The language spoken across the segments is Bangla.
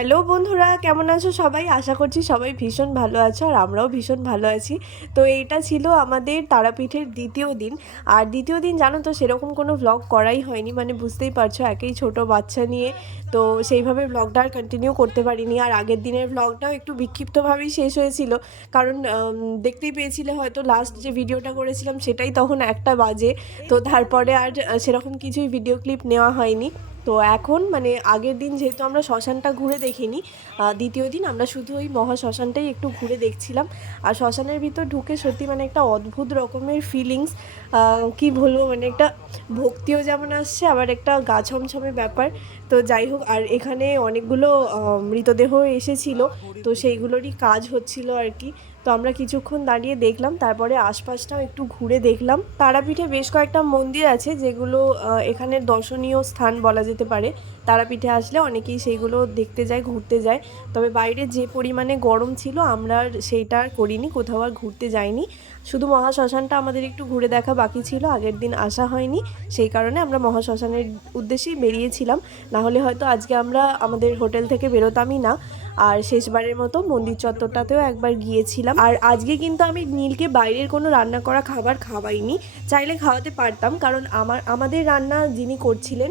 হ্যালো বন্ধুরা, কেমন আছো সবাই? আশা করছি সবাই ভীষণ ভালো আছো আর আমরাও ভীষণ ভালো আছি। তো এইটা ছিল আমাদের তারাপীঠের দ্বিতীয় দিন। আর দ্বিতীয় দিন জানো তো সেরকম কোনো ভ্লগ করাই হয়নি মানে বুঝতেই পারছ একেই ছোট বাচ্চা নিয়ে। তো সেইভাবে ভ্লগটা আর কন্টিনিউ করতে পারিনি। আর আগের দিনের ভ্লগটাও একটু বিক্ষিপ্তভাবেই শেষ হয়েছিল। কারণ দেখতেই পেয়েছিলে হয়তো লাস্ট যে ভিডিওটা করেছিলাম সেটাই তখন একটা বাজে। তো তারপরে আর সেরকম কিছুই ভিডিও ক্লিপ নেওয়া হয়নি। তো এখন মানে আগের দিন যেহেতু আমরা শ্মশানটা ঘুরে দেখিনি দ্বিতীয় দিন আমরা শুধু ওই মহা শ্মশানটাই একটু ঘুরে দেখছিলাম। আর শ্মশানের ভিতর ঢুকে সত্যি মানে একটা অদ্ভুত রকমের ফিলিংস কি বলব মানে একটা ভক্তিও যেমন আসছে আবার একটা গা ছমছমে ব্যাপার। তো যাই হোক আর এখানে অনেকগুলো মৃতদেহ এসেছিল। তো সেইগুলোরই কাজ হচ্ছিল আর কি তো আমরা কিছুক্ষণ দাঁড়িয়ে দেখলাম তারপরে আশপাশটাও একটু ঘুরে দেখলাম। তারাপীঠে বেশ কয়েকটা মন্দির আছে যেগুলো আহ, এখানের দর্শনীয় স্থান বলা যেতে পারে। তারাপীঠে আসলে অনেকেই সেইগুলো দেখতে যায় ঘুরতে যায়। তবে বাইরে যে পরিমাণে গরম ছিল আমরা সেইটা করিনি কোথাও আর ঘুরতে যাইনি। শুধু মহা শ্মশানটা আমাদের একটু ঘুরে দেখা বাকি ছিল আগের দিন আসা হয়নি। সেই কারণে আমরা মহা শ্মশানের উদ্দেশ্যেই বেরিয়েছিলাম। না হলে হয়তো আজকে আমরা আমাদের হোটেল থেকে বেরোতামই না। আর শেষবারের মতো মন্দির চত্বরটাতেও একবার গিয়েছিলাম। আর আজকে কিন্তু আমি নীলকে বাইরের কোনো রান্না করা খাবার খাওয়াইনি। চাইলে খাওয়াতে পারতাম, কারণ আমার, আমাদের রান্না যিনি করছিলেন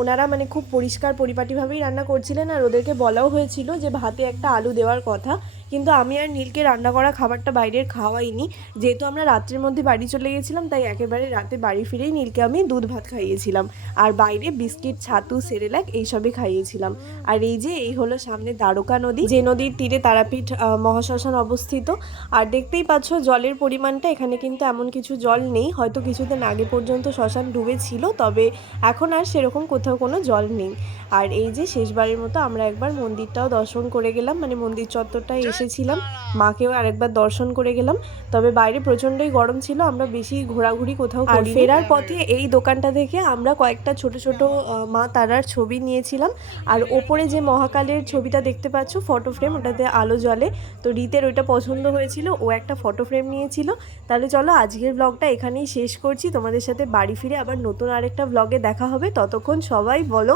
ওনারা মানে খুব পরিষ্কার পরিপাটিভাবেই রান্না করছিলেন। আর ওদেরকে বলাও হয়েছিল যে ভাতে একটা আলু দেওয়ার কথা। কিন্তু আমি আর নীলকে রান্না করা খাবারটা বাইরের খাওয়াইনি। যেহেতু আমরা রাত্রের মধ্যে বাড়ি চলে গেছিলাম তাই একেবারে রাতে বাড়ি ফিরেই নীলকে আমি দুধ ভাত খাইয়েছিলাম। আর বাইরে বিস্কিট ছাতু সেরেলাক এইসবই খাইয়েছিলাম। আর এই যে এই হলো সামনে দ্বারকা নদী যে নদীর তীরে তারাপীঠ মহাশ্মশান অবস্থিত। আর দেখতেই পাচ্ছ জলের পরিমাণটা এখানে কিন্তু এমন কিছু জল নেই। হয়তো কিছুদিন আগে পর্যন্ত শ্মশান ডুবেছিল তবে এখন আর সেরকম কোথাও কোনো জল নেই। আর এই যে শেষবারের মতো আমরা একবার মন্দিরটাও দর্শন করে গেলাম। মানে মন্দির চত্বরটায় এসেছিলাম। মাকেও আরেকবার দর্শন করে গেলাম। তবে বাইরে প্রচণ্ডই গরম ছিল আমরা বেশি ঘোরাঘুরি কোথাও আর ফেরার পথে এই দোকানটা থেকে আমরা কয়েকটা ছোট ছোট মা তারার ছবি নিয়েছিলাম। আর ওপরে যে মহাকালের ছবিটা দেখতে পাচ্ছ ফটো ফ্রেম ওটাতে আলো জ্বলে। তো রীতের ওইটা পছন্দ হয়েছিল ও একটা ফটো ফ্রেম নিয়েছিল। তাহলে চলো আজকের ব্লগটা এখানেই শেষ করছি। তোমাদের সাথে বাড়ি ফিরে আবার নতুন আরেকটা ব্লগে দেখা হবে। ততক্ষণ সবাই বলো